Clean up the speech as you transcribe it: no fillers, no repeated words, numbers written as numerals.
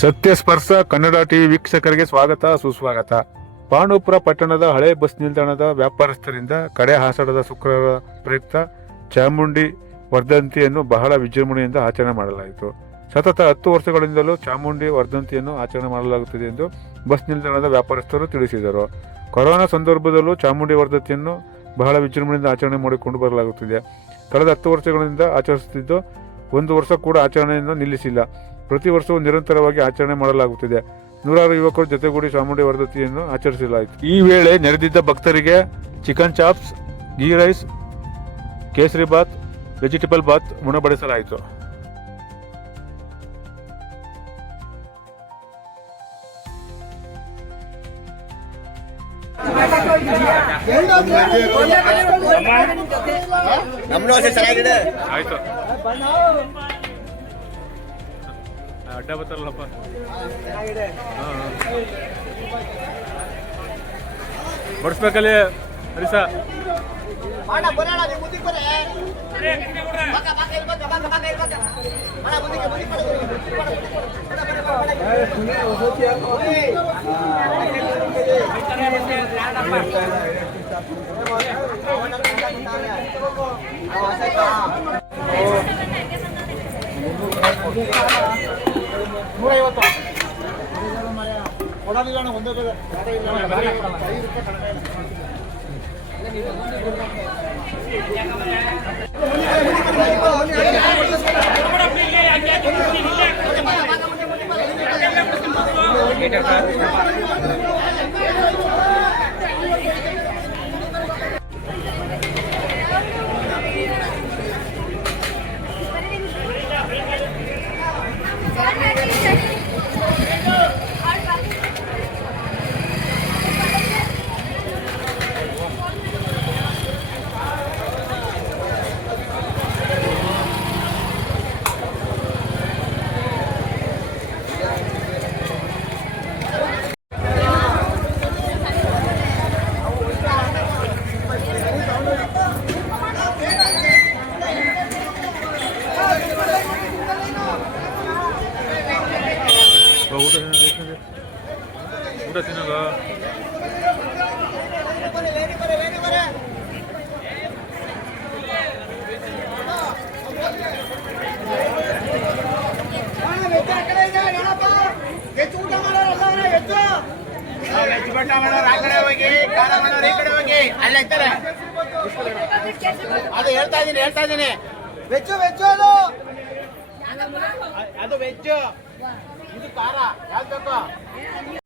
ಸತ್ಯಸ್ಪರ್ಶ Kannada TV ವೀಕ್ಷಕರಿಗೆ ಸ್ವಾಗತ ಸುಸ್ವಾಗತ. ಪಾಂಡವಪುರ ಪಟ್ಟಣದ ಹಳೆ ಬಸ್ ನಿಲ್ದಾಣದ ವ್ಯಾಪಾರಸ್ಥರಿಂದ ಕಡೆ ಹಾಸಡದ ಶುಕ್ರವಾರ ಪ್ರಯುಕ್ತ ಚಾಮುಂಡಿ ವರ್ಧಂತಿಯನ್ನು ಬಹಳ ವಿಜೃಂಭಣೆಯಿಂದ ಆಚರಣೆ ಮಾಡಲಾಯಿತು. ಸತತ 10 ವರ್ಷಗಳಿಂದಲೂ ಚಾಮುಂಡಿ ವರ್ಧಂತಿಯನ್ನು ಆಚರಣೆ ಮಾಡಲಾಗುತ್ತಿದೆ ಎಂದು ಬಸ್ ನಿಲ್ದಾಣದ ವ್ಯಾಪಾರಸ್ಥರು ತಿಳಿಸಿದರು. ಕೊರೋನಾ ಸಂದರ್ಭದಲ್ಲೂ ಚಾಮುಂಡಿ ವರ್ಧಂತಿಯನ್ನು ಬಹಳ ವಿಜೃಂಭಣೆಯಿಂದ ಆಚರಣೆ ಮಾಡಿಕೊಂಡು ಬರಲಾಗುತ್ತಿದೆ. ಕಳೆದ 10 ವರ್ಷಗಳಿಂದ ಆಚರಿಸುತ್ತಿದ್ದು 1 ವರ್ಷ ಕೂಡ ಆಚರಣೆಯನ್ನು ನಿಲ್ಲಿಸಿಲ್ಲ. ಪ್ರತಿ ವರ್ಷವೂ ನಿರಂತರವಾಗಿ ಆಚರಣೆ ಮಾಡಲಾಗುತ್ತಿದೆ. ನೂರಾರು ಯುವಕರು ಜೊತೆಗೂಡಿ ಚಾಮುಂಡಿ ವರ್ಧಂತಿಯನ್ನು ಆಚರಿಸಲಾಯಿತು. ಈ ವೇಳೆ ನೆರೆದಿದ್ದ ಭಕ್ತರಿಗೆ chicken chops, ghee rice, kesari bath, vegetable Baat ಉಣಬಡಿಸಲಾಯಿತು. ಆಯ್ತು ಅಡ್ಡ ಬತ್ತಲ್ಲಪ್ಪ. ಬಡಿಸ್ಬೇಕಲ್ಲಿ ಹರಿಸ ಕೊಡಲಿಲ್ಲ ಒಂದೇ ಬೇರೆ ಊಟ ತಿನ್ನಗ ಅದು ಹೇಳ್ತಾ ಇದ್ದೀನಿ ವೆಜ್ಜು ಅದು ವೆಜ್ಜು ಇದು ಖಾರ ಯಾವ್ದು ಬೇಕು.